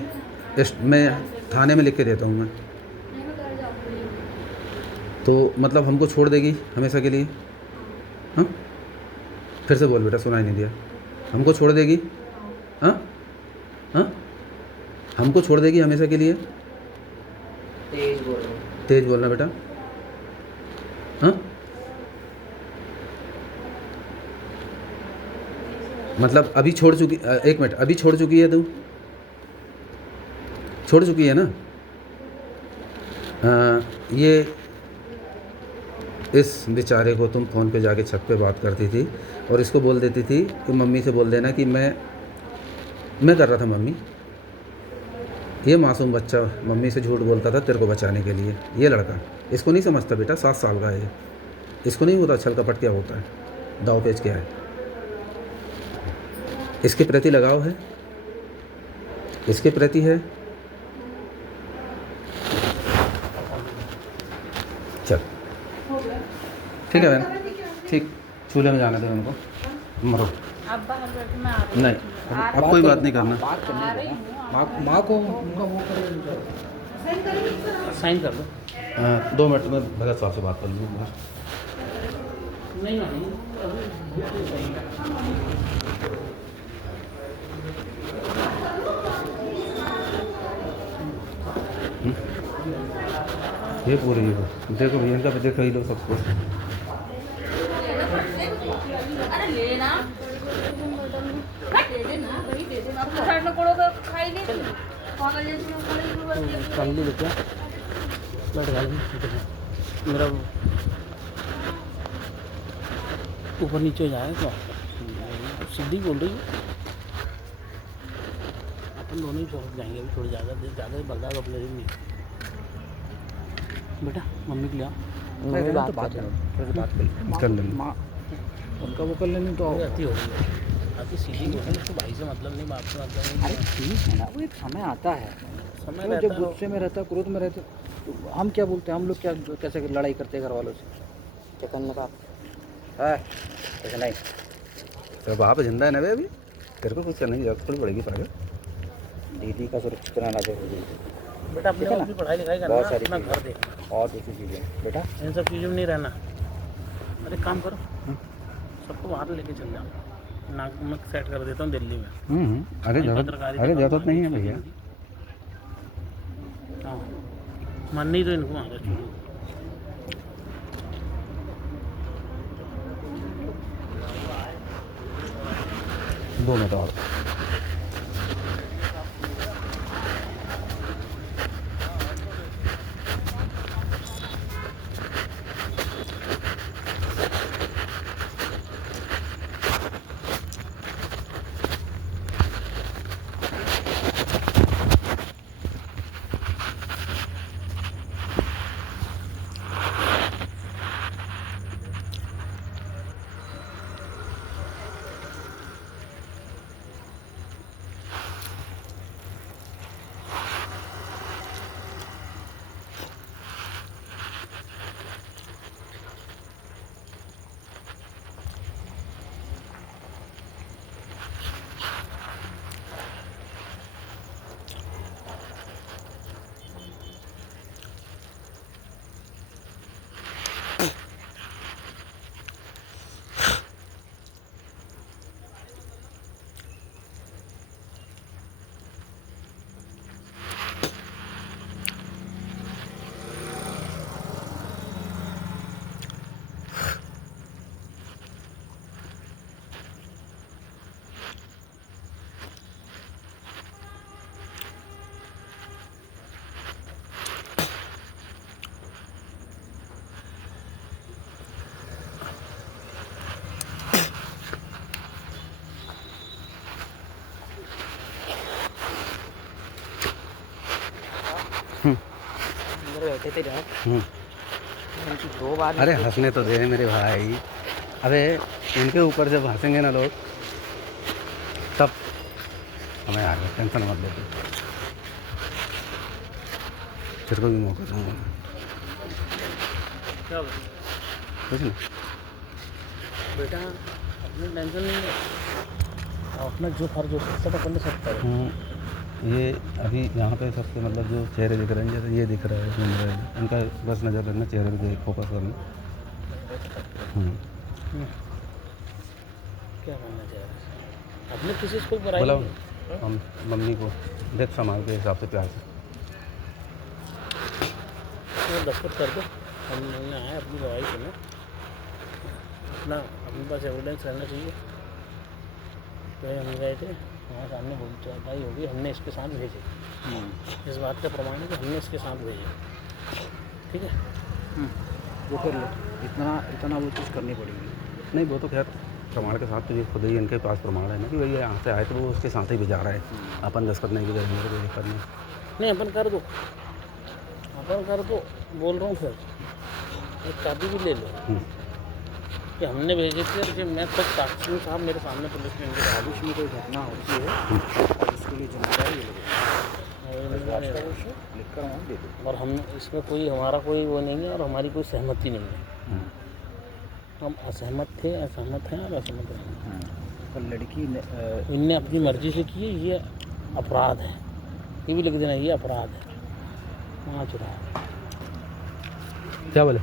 थाने में लिख के देता हूँ मैं। नहीं मैं घर जाऊँगी। तो मतलब हमको छोड़ देगी हमेशा के लिए? हाँ, फिर से बोल बेटा, सुनाई नहीं दिया। हमको छोड़ देगी? हाँ हाँ, हमको छोड़ देगी हमेशा के लिए? तेज बोलो। तेज बोलना बेटा। हाँ, मतलब अभी छोड़ चुकी, 1 मिनट, अभी छोड़ चुकी है तू? छोड़ चुकी है ना? ये इस बेचारे को तुम फ़ोन पे जाके छत पे बात करती थी और इसको बोल देती थी कि मम्मी से बोल देना कि मैं कर रहा था मम्मी। ये मासूम बच्चा मम्मी से झूठ बोलता था तेरे को बचाने के लिए। ये लड़का इसको नहीं समझता बेटा, 7 साल का है ये, इसको नहीं होता छल कपट क्या होता है, दाव पेच क्या है। इसके प्रति लगाव है, इसके प्रति है। चल ठीक है बहन, ठीक, चूल्हे में जाने दे उनको, मरो। अब बाहर बैठ मैं आ रही नहीं, अब कोई बात नहीं करना। बात करने देना, माँ को उनका वो करे। साइन कर दो। 2 मिनट में भगत साहब से बात कर लूँगा। नहीं अभी भूख नहीं चाहिए। ये पूरी देखो भैया, इनका देखो ही लो सबको। अरे लेना फैमिली लेके बैठ गया। मेरा ऊपर नीचे हो जाएगा तो सीधी बोल रही है। अपन दोनों ही छोड़ जाएंगे अभी, थोड़ी ज़्यादा ही बर्दाश्त अपने दिन में। बेटा मम्मी के लिए तो बात कर लेंगे। माँ उनका वो कर लेने तो अति हो गई, अति सीधी बोल तो भाई से मतलब नहीं, बाप से मतलब नहीं। अरे ठीक है ना, वो एक समय आता है, समय तो रहता जब है। गुस्से में रहता, क्रोध में रहता, तो हम क्या बोलते हैं, हम लोग क्या कैसे लड़ाई करते हैं घर वालों से, क्या करने का है ऐसा नहीं। तो बाप जिंदा है ना बे अभी, तेरे को कुछ करने की जरूरत थोड़ी पड़ेगी पागल। दीदी का सुरक्षित रहना जरूरी है बेटा अपने ठीक है ना? अपनी पढ़ाई लिखाई करना, बहुत सारी अपना चीज़ें। घर देखना, और दूसरी चीज़ें बेटा। इन सब चीज़ों में नहीं रहना। अरे काम करो, सबको बाहर लेके चल जाओ। नाक में सेट कर देता हूँ दिल्ली में। अरे पत्रकारिता अरे का ज़रूरत नहीं है भैया। हाँ, मन नहीं तो इनको मारो छोड़ो। दो मिनट और। अंदर बैठे थे जहाँ उनकी 2 बार अरे हंसने तो दे मेरे भाई। अबे इनके ऊपर जब हंसेंगे ना लोग तब हमें आ गया, टेंशन मत ले तू। तेरे को भी मौका दूँगा। क्या कुछ नहीं। बेटा अपनी टेंशन नहीं है, अपना जो फर्ज हो सकता है करने सकता है। ये अभी यहाँ पे सबसे मतलब जो चेहरे दिख रहे हैं, जैसे ये दिख रहा है घूम रहे हैं, इनका बस नज़र रखना, चेहरे पे फोकस करना। क्या मानना चाह रहा है? अपने किसी को बुराई बोला नहीं। हम मम्मी को देख संभाल के हिसाब से प्यार से। तो दस्तखत कर दो, हम यहाँ आए अपनी गवाही करना, अपना अपने पास एविडेंस रहना चाहिए। तो हम गए थे वहाँ सामने बोल चाई होगी, हमने इसके साथ भेजे। इस बात का प्रमाण है कि हमने इसके साथ भेजे। ठीक है, वो कर लो, इतना वो चीज़ करनी पड़ेगी। नहीं वो तो खैर प्रमाण के साथ तो ये खुद ही इनके पास प्रमाण है ना कि भैया यहाँ से आए तो वो उसके साथ ही भिजा रहा है। अपन दस्तखत नहीं भी करेंगे तो कोई दिक्कत नहीं। नहीं अपन कर दो, अपन कर दो, बोल रहा हूँ। फिर एक चाबी भी ले लो कि हमने भेजे थे, और मैं तब साक्षी साहब मेरे सामने पुलिस में इनके भविष्य में कोई घटना होती है उसके लिए जिम्मेदारी ये लोग लिख कर वहाँ दे दो। और हम इसमें कोई हमारा कोई वो नहीं है और हमारी कोई सहमति नहीं है। हम असहमत थे, असहमत हैं और असहमत हैं। पर लड़की इनने अपनी मर्जी से की है, ये अपराध है। ये भी लिख देना, ये अपराध है। वहाँ चुरा क्या बोले?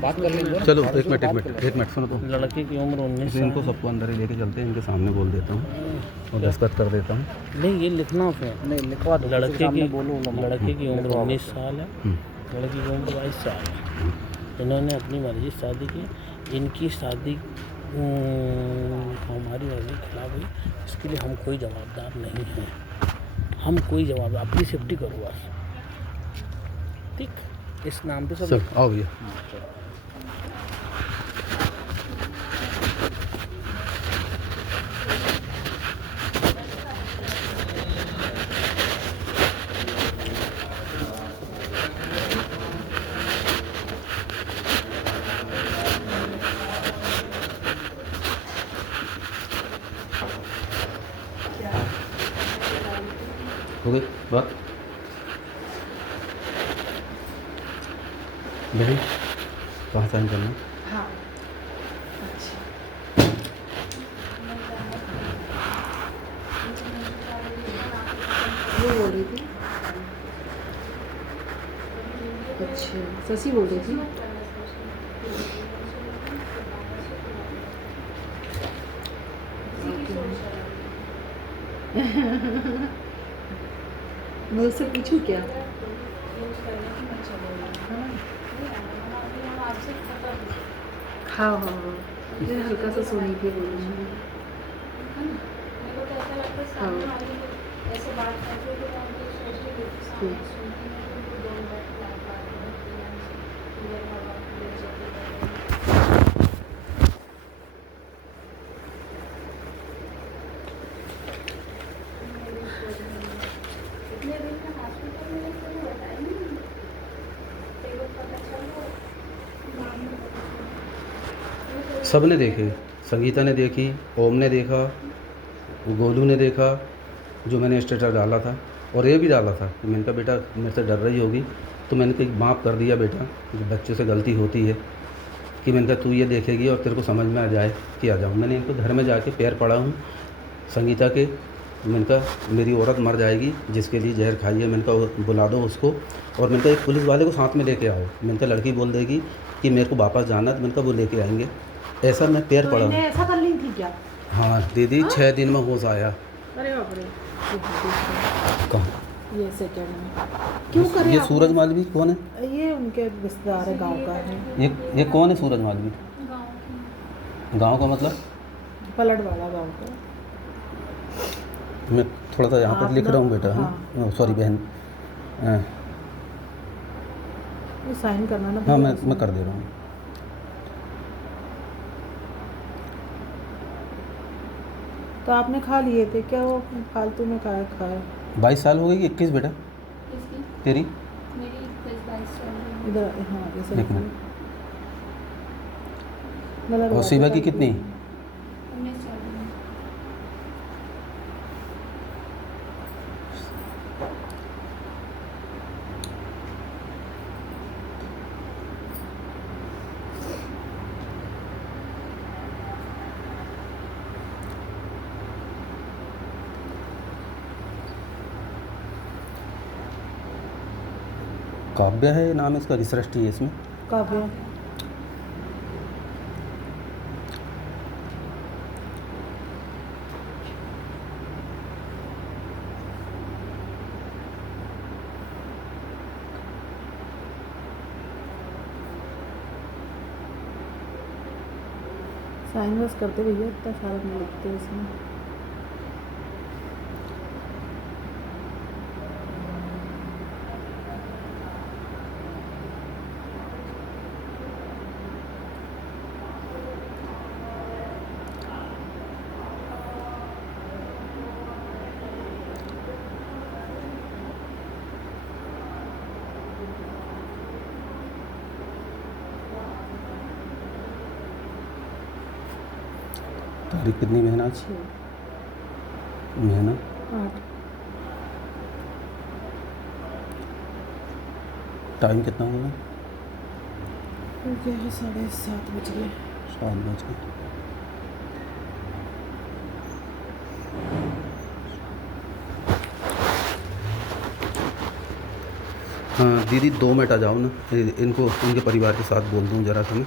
बात कर लेंगे। चलो एक मिनट सुनो तो। लड़के की उम्र 19 तो इनको सबको अंदर ही लेके चलते हैं, इनके सामने बोल देता हूँ और दस्तखत कर देता हूँ। नहीं, ये लिखना उसमें। नहीं लिखवा दो। लड़के की बोलो लड़के की उम्र 19 साल है, लड़की की उम्र 22 साल है। इन्होंने अपनी मर्जी से शादी की। इनकी शादी हमारी मर्जी के खिलाफ हुई, इसके लिए हम कोई जवाबदार नहीं हैं। हम कोई जवाब, अपनी सेफ्टी करो बस। ठीक, इस नाम पे सब चल आओ भैया। हो गई बात? बहन कहाँ साइन करना? हाँ अच्छा। वो बोल रही थी। अच्छा, शशि बोल रही थी। मैं उससे पूछूं क्या? हाँ हाँ हाँ, मैं हल्का सा सुनी थी बोली। हाँ सब ने देखे, संगीता ने देखी, ओम ने देखा, गोलू ने देखा, जो मैंने स्टेटस डाला था और ये भी डाला था कि मैंने कहा बेटा मेरे से डर रही होगी तो मैंने कहा माफ़ कर दिया बेटा, बच्चे से गलती होती है, कि मैंने कहा तू ये देखेगी और तेरे को समझ में आ जाए कि आ जाऊँ। मैंने इनको घर में जाके पैर पड़ा हूँ संगीता के। मैंने कहा मेरी औरत मर जाएगी जिसके लिए जहर खाई है, मैंने कहा बुला दो उसको, और मैंने कहा एक पुलिस वाले को साथ में लेके आओ। मैंने कहा लड़की बोल देगी कि मेरे को वापस जाना, तो मैंने कहा वो लेके आएंगे। ऐसा मैं पैर तो पड़ा हूँ। इन्हें ऐसा कर ली थी क्या? हाँ दीदी, 6 दिन में होश आया। अरे बाप रे। कहाँ? ये सेकंड में क्यों करे ये आप? सूरज मालवी कौन है? ये उनके रिश्तेदार है, गांव का है। ये कौन है सूरज मालवी? गांव का मतलब? पलट वाला गांव का। मैं थोड़ा सा यहाँ पर आप लिख ना- रहा हूँ बेटा। हाँ। सॉरी बहन। ये साइन करना ना। हाँ भैया, मैं कर दे रहा हूँ। तो आपने खा लिए थे क्या? वो फालतू में खाए 22 साल हो गई कि 21 बेटा किसकी? तेरी? इधर हाँ जैसे एक मिनट। गला और शिवा की कितनी? 19 साल में। काव्या है नाम इसका कि सृष्टि है इसमें? काव्य। साइन बस करते भैया, इतना सारा नहीं लिखते इसमें। तारीख कितनी महीना आज? 6 महीना 8 टाइम कितना होगा? हो गया है 7:30 बज गए। 7 बज गए। हाँ दीदी 2 मिनट आ जाओ ना, इनको इनके परिवार के साथ बोल दूँ ज़रा सा मैं।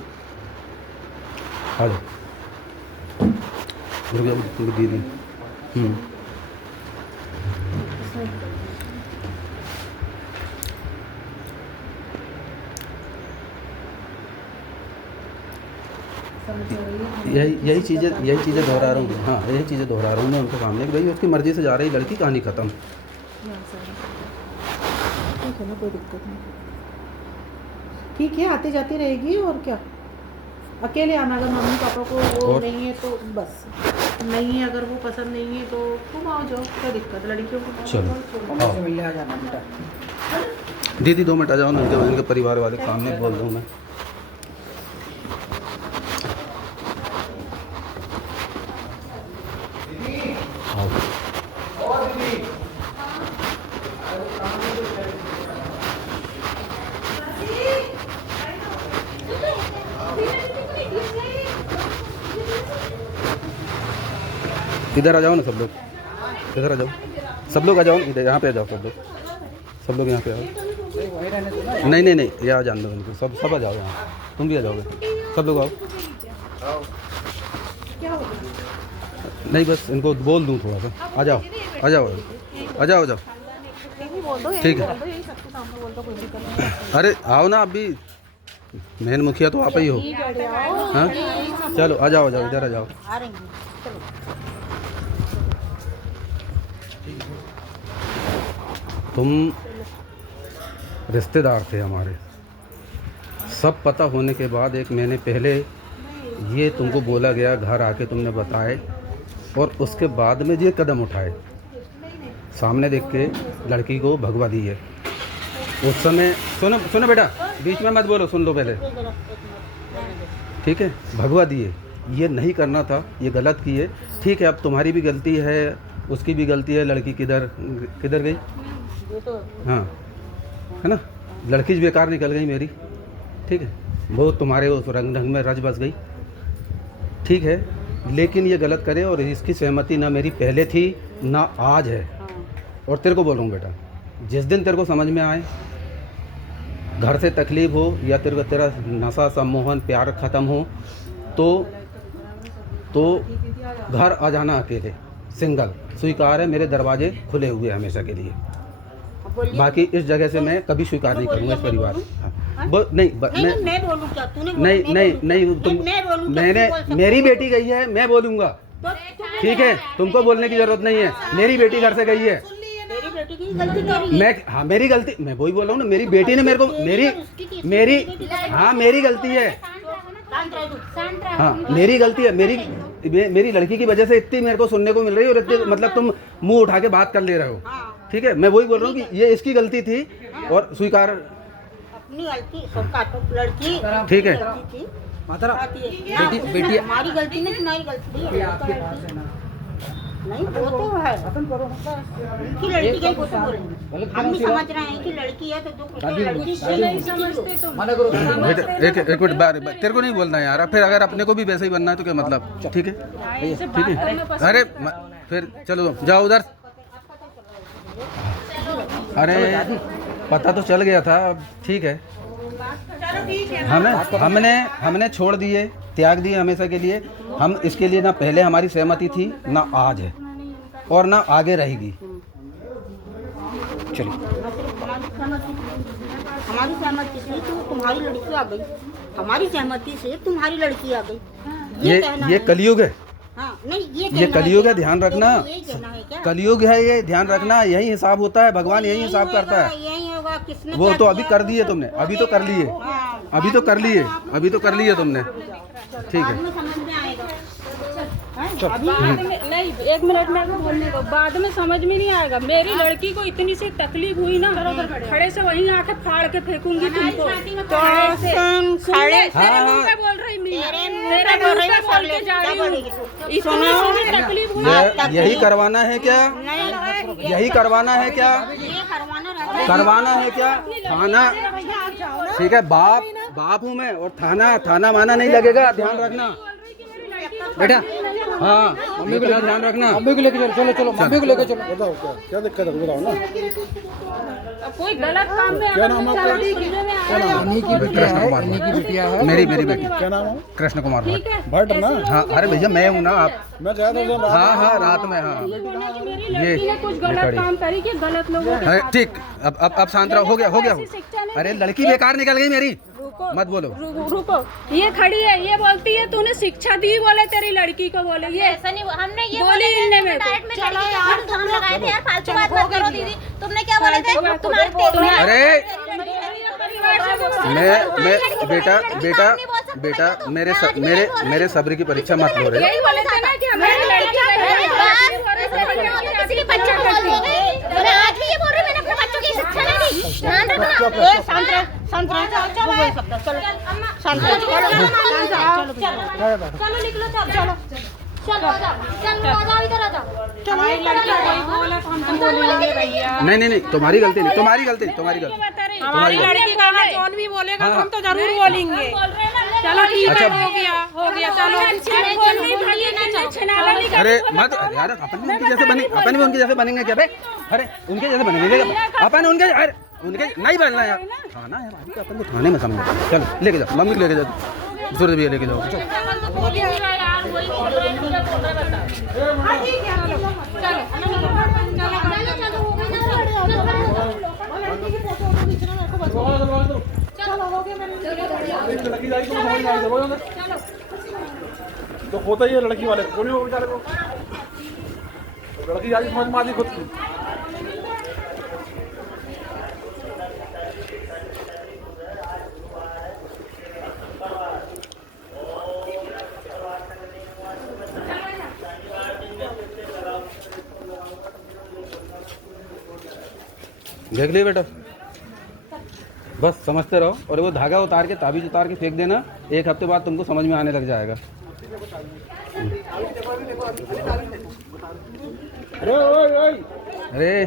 आ जाओ रुक जाओ उनकी दीदी। यही चीज़ें दोहरा रहा हूँ। हाँ यही चीज़ें दोहरा रहा हूँ मैं उनके सामने कि भाई उसकी मर्ज़ी से जा रही लड़की, कहानी ख़त्म। ठीक है ना, कोई दिक्कत नहीं। ठीक है, आती जाती रहेगी और क्या। अकेले आना, अगर मम्मी पापा को वो और? नहीं है तो बस नहीं है, अगर वो पसंद नहीं है तो तुम आओ जाओ, क्या दिक्कत। लड़कियों को चलो हमसे मिलने आ जाना बेटा। दीदी 2 मिनट आ जाओ ना, इनके परिवार वाले के सामने बोल दूँ मैं। इधर आ जाओ ना सब लोग, इधर आ जाओ सब लोग, आ जाओ इधर, यहाँ पे आ जाओ सब लोग यहाँ पे आओ। नहीं यहाँ जान दो इनको, सब आ जाओ यहाँ, तुम भी आ जाओगे, सब लोग आओ। नहीं बस इनको बोल दूँ थोड़ा सा, आ जाओ आ जाओ आ जाओ आ जाओ। ठीक है, अरे आओ ना, अभी मेन मुखिया तो आप ही हो। हाँ चलो आ जाओ इधर आ जाओ। तुम रिश्तेदार थे हमारे, सब पता होने के बाद 1 महीने पहले ये तुमको बोला गया, घर आके तुमने बताए, और उसके बाद में ये कदम उठाए, सामने देख के लड़की को भगवा दी है। उस समय सुनो बेटा, बीच में मत बोलो, सुन लो पहले, ठीक है। भगवा दिए, ये नहीं करना था, ये गलत किए। ठीक है, अब तुम्हारी भी गलती है, उसकी भी गलती है। लड़की किधर गई? हाँ है ना, लड़की बेकार निकल गई मेरी, ठीक है। वो तुम्हारे उस रंग ढंग में रच बस गई, ठीक है। लेकिन ये गलत करे, और इसकी सहमति ना मेरी पहले थी ना आज है। और तेरे को बोलूँ बेटा, जिस दिन तेरे को समझ में आए, घर से तकलीफ़ हो या तेरा नशा सम्मोहन प्यार ख़त्म हो, तो घर आ जाना अकेले, सिंगल। स्वीकार है, मेरे दरवाजे खुले हुए हैं हमेशा के लिए। बाकी इस जगह से मैं कभी स्वीकार नहीं करूँगा इस परिवार। नहीं तुम, मैंने, मेरी बेटी गई है, मैं बोलूँगा, ठीक है। तुमको बोलने की ज़रूरत नहीं है, मेरी बेटी घर से गई है। मैं, हाँ मेरी गलती, मैं वही बोल रहा हूँ ना, मेरी बेटी ने मेरे को, मेरी गलती है, हाँ मेरी गलती है। मेरी लड़की की वजह से इतनी मेरे को सुनने को मिल रही है, और इतनी मतलब तुम मुंह उठा के बात कर ले रहे हो, ठीक है। मैं वही बोल रहा हूँ कि ये इसकी गलती थी, और स्वीकार अपनी गलती सबका तो लड़की ठीक है। गलती थी। मातरा बेटी हमारी गलती नहीं, तुम्हारी गलती है। आपके पास है ना, नहीं वो तो है खत्म करो। कि लड़की का कुछ बोल हम भी समझ रहे हैं कि लड़की है तो दुख लड़की से नहीं समझते तुम। मना करो। बेटा एक मिनट, तेरे को नहीं बोलना यार, फिर अगर अपने को भी वैसे ही बनना है तो क्या मतलब, ठीक है ठीक है। अरे फिर चलो जाओ उधर। अरे पता तो चल गया था, अब ठीक है। हमने छोड़ दिए, त्याग दिए हमेशा के लिए। हम इसके लिए ना पहले हमारी सहमति थी, ना आज है और ना आगे रहेगी। चलिए हमारी सहमति से तो तुम्हारी लड़की आ गई, हमारी सहमति से तुम्हारी लड़की आ गई। ये कलयुग है। हाँ, नहीं ये कलयुग है, ध्यान रखना। यही कहना है क्या? कलयुग है ये, ध्यान रखना। यही हिसाब होता है, भगवान यही हिसाब करता है। यही होगा। किसने वो क्या तो अभी किया? कर दिए तुमने, अभी तो कर लिए, हाँ, अभी तो कर लिए, अभी तो कर लिए तुमने, ठीक बाद है। में समझ में आएगा। बाद में नहीं, 1 मिनट में बोलने को बाद में समझ में नहीं आएगा। मेरी लड़की को इतनी सी तकलीफ हुई ना, खड़े से वहीं आके फाड़ के फेंकूंगी तुमको। तो खड़े तेरे मुंह पे बोल रही मीना, तेरे मुंह तेरे पे बोल मुंह रही पे है, बोल के जा रही हूँ। इतनी सी तकलीफ हुई। यही करवाना है क्या? यही करवाना है क्या? ये करवाना रहता है। करवाना है क्या? थाना, ठीक है। बाप हूँ मैं, और थाना माना नहीं लगेगा, ध्यान रखना बेटा। हाँ, मम्मी को ध्यान रखना। मम्मी को लेके चलो, चलो चलो मम्मी को लेके चलो। बताओ क्या दिक्कत है, बताओ ना। कोई गलत काम में अगर मैं चली, सुनने में आया इन्हीं की बिटिया है, इन्हीं की बिटिया है। मेरी बेटी। क्या नाम है? कृष्ण कुमार भट्ट। भट्ट ना? हाँ, अरे भैया मैं हूँ ना, आप। मैं गया था हाँ रात में। हाँ होना कि मेरी लड़की ने कुछ गलत काम करी कि गलत लोगों के अरे साथ। ठीक, अब शांत रहो, हो गया। ऐसी शिक्षा नहीं अरे लड़की बेकार निकल गई मेरी, रुको, मत बोलो। रुको, ये खड़ी है, ये बोलती है तूने शिक्षा दी, बोले तेरी लड़की को, बोले ये ऐसा नहीं, हमने ये बोली इनने में डायरेक्ट में चलो यार, हम लगाए थे यार, फालतू बात मत करो दीदी। तुमने क्या बोले थे? तुम्हारे अरे मैं बेटा मेरे सब्र की परीक्षा मत लो रे। यही बोले थे ना कि हमारी लड़की किसी के बच्चों को बोल दोगे? मैं आज भी ये बोल रही हूँ, मैंने अपने बच्चों की शिक्षा नहीं दी। ध्यान रखना। ए, शांत रह, शांत रह। चलो ये सब चलो, शांत रह। चलो निकलो, चलो चलो आ जाओ, चलो आ जाओ, इधर आ जाओ। हमारी लड़की कोई बोला तो हम तो बोलेंगे भैया। नहीं तुम्हारी गलती नहीं, तुम्हारी गलती। हमारी लड़की का अगर कौन भी बोलेगा तो हम तो जरूर बोलेंगे। चलो ठीक है, हो गया चलो। अरे मत यार, अपन भी उनके जैसे बनेंगे क्या बे? अरे उनके जैसे बनेंगे अपन, उनके नहीं बनना यार। थाना है हमारी, अपन को थाने में समझो। चलो लेके जाओ, मम्मी को लेके जाओ, सूरज भैया लेके जाओ। तो होता ही है लड़की वाले को, नहीं हो बेचारे को। लड़की आज समझ में आती खुद की। देख लिया बेटा, बस समझते रहो। और वो धागा उतार के, ताबीज उतार के फेंक देना, 1 हफ्ते बाद तुमको समझ में आने लग जाएगा। अरे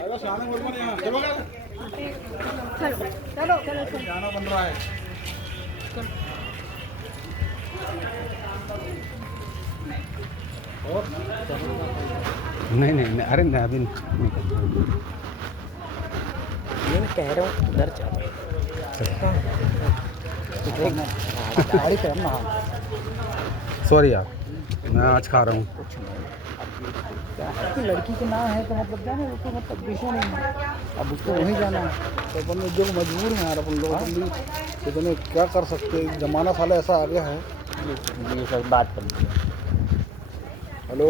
गाना बन रहा है। नहीं अरे मैं अभी नहीं मैं कह रहा हूँ उधर चलो। सॉरी यार, मैं आज खा रहा हूँ। आपकी लड़की के नाम है तो मतलब क्या है, वो तो मतलब विषय नहीं है। अब उसको वहीं जाना है तो अपन जो मजबूर हैं यार, अपन लोग अपन भी इतने क्या कर सकते हैं। जमाना साला ऐसा आ गया है। ये सब बात कर दी। हेलो,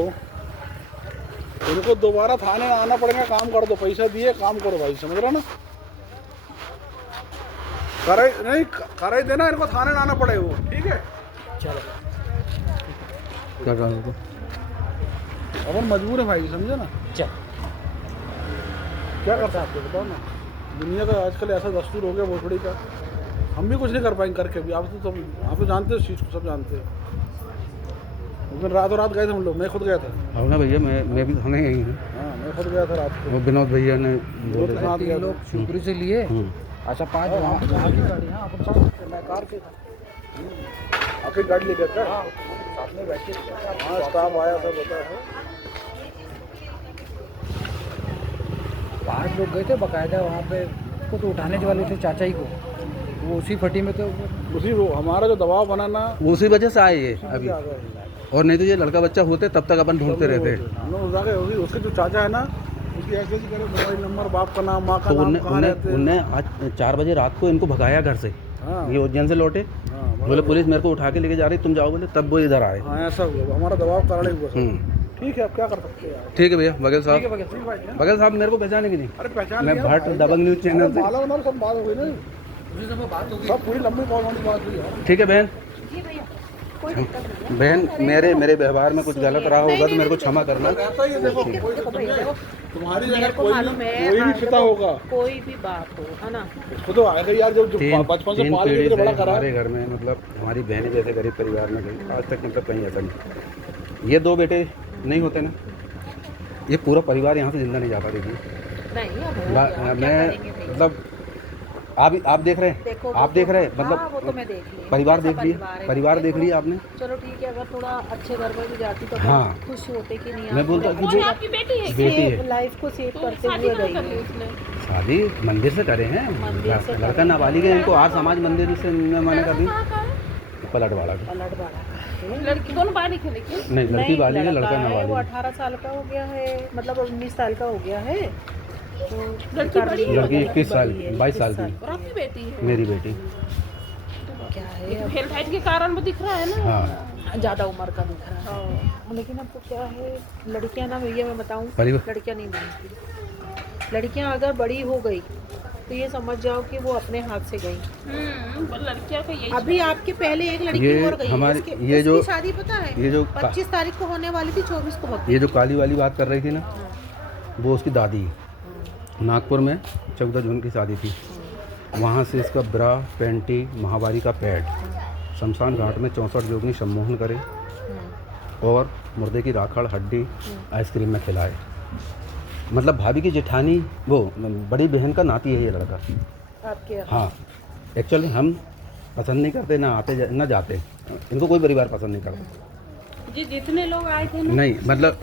उनको दोबारा थाने आना पड़ेगा। काम कर दो, पैसा दिए, काम करो भाई, समझ रहे ना? करे नहीं करे देना, इनको थाने आना पड़ेगा वो, ठीक है? क्या कर रहा हूँ? अपन मजबूर है भाई, समझे ना? चल क्या करता है आपको बताओ ना। दुनिया का आजकल ऐसा दस्तूर हो गया भोसड़ी का, हम भी कुछ नहीं कर पाएंगे करके भी। आप तो जानते हो इस चीज़ को, सब जानते हो। उस दिन रातों रात गए थे हम लोग, मैं खुद गया था। और ना भैया मैं भी हमें यही हूँ। हाँ, मैं खुद गया था रात को। वो विनोद भैया ने दोस्त के साथ गया था। शिवपुरी से लिए। अच्छा 5 वहाँ की गाड़ी। हाँ अपन साथ मैं कार से आपकी गाड़ी लेकर क्या? साथ में बैठ के हाँ स्टाफ आया था, बता है। 5 लोग गए थे बकायदा वहाँ पे। को तो उठाने वाले थे चाचा ही को, वो उसी फटी में तो उसी वो हमारा जो दबाव बना ना, उसी वजह से आए ये अभी। आ गए। और नहीं तो ये लड़का बच्चा होते तब तक अपन ढूंढते रहते। हम लोग उठा के उसके जो चाचा है ना, उसकी ऐसे ही करे, मोबाइल नंबर, बाप का नाम, माँ का तो नाम, कहाँ रहते हैं। उनने आज 4 बजे रात को इनको भगाया घर से। हाँ ये उज्जैन से लौटे, हाँ, बोले पुलिस मेरे को उठा के लेके जा रही, तुम जाओ बोले, तब वो इधर आए। हाँ ऐसा हुआ, हमारा दबाव कारण ही हुआ सब। ठीक है, अब क्या कर सकते हैं यार। ठीक है भैया बघेल साहब। ठीक है भाई। बघेल साहब मेरे को पहचाने की नहीं? अरे पहचान मैं लिया भट्ट भाई। दबंग न्यूज़ चैनल से। मालूम ना, सब बात हो गई ना, उसी समय बात हो गई। सब पूरी लंबी कॉल वाली बात हुई यार। ठीक है बहन। जी भैया कोई दिक्कत नहीं है। बहन मेरे व्यवहार में कुछ गलत रहा होगा तो मेरे को क्षमा करना। ऐसा ही है, देखो कोई देखो भैया देखो, तुम्हारी मेरे जगह को मालूम है कोई भी आज पिता होगा, कोई भी बात हो, है ना। उसको तो आएगा यार, जो बचपन से तीन पाल के पीढ़ी इतने से बड़ा करा हमारे है। घर में, मतलब हमारी बहन जैसे गरीब परिवार में गई आज तक, मतलब कहीं ऐसा नहीं। ये 2 बेटे नहीं होते ना, ये पूरा परिवार यहाँ से जिंदा नहीं जाता। देखिए नहीं अब हो गया, क्या मैं करेंगे भैया? मतलब आप देख रहे हैं, देखो आप देख रहे हैं, हाँ, वो तो मतलब मैं देख ली, परिवार कैसा देख लिया, है, परिवार देख देखो, लिया आपने। चलो ठीक है, अगर थोड़ा अच्छे घर में भी जाती तो हाँ। खुश होते कि नहीं। मैं बोलता कि कौन आपकी बेटी है? बेटी है। लाइफ को सेव तो करते शादी हुए कहाँ गई कर ली है। उसने? शादी मंदिर से करे हैं। मंदिर से लड़का करे। नाबालिग है, इनको आर समाज मंदिर से मैंने कर दी। कहाँ का है? पलटवाड़ा का। पलट वाला का है। लड़की दोनों बालिग है लेकिन। नहीं, लड़की नहीं, बालिग है, लड़का है, वो नाबालिग है। 18 साल का हो गया है, मतलब 19 साल का हो गया है। तो लड़की बड़ी है? लड़की 21 साल, बड़ी है, 22 साल की। और आपकी बेटी है? मेरी बेटी। क्या है अब, हेल्थ हाइट के कारण वो दिख रहा है ना। हाँ ज़्यादा उम्र का दिख रहा है। लेकिन अब तो क्या है, लड़कियां ना भैया मैं बताऊं, परिवार लड़कियां नहीं मानती। लड़कियां अगर बड़ी हो गई तो ये समझ जाओ कि वो अपने हाथ से गई। वो लड़कियां का यही अभी आपके पहले एक लड़की ये और गई है, हमारी- उसकी- ये जो- उसकी शादी पता है, ये जो 25 तारीख को होने वाली थी, 24 को भग ये जो काली वाली बात कर रही थी ना, वो उसकी दादी है। नागपुर में 14 जून की शादी थी। वहाँ से इसका ब्रा, पैंटी, महावारी का पैड शमशान घाट में 64 योगिनी सम्मोहन करे और मुर्दे की राखड़, हड्डी आइसक्रीम में खिलाए। मतलब भाभी की जेठानी, वो बड़ी बहन का नाती है ये लड़का। आपके यहाँ। हाँ, एक्चुअली हम पसंद नहीं करते, ना आते ना जाते, इनको कोई परिवार पसंद नहीं करता। जी जितने लोग आए थे ना, नहीं मतलब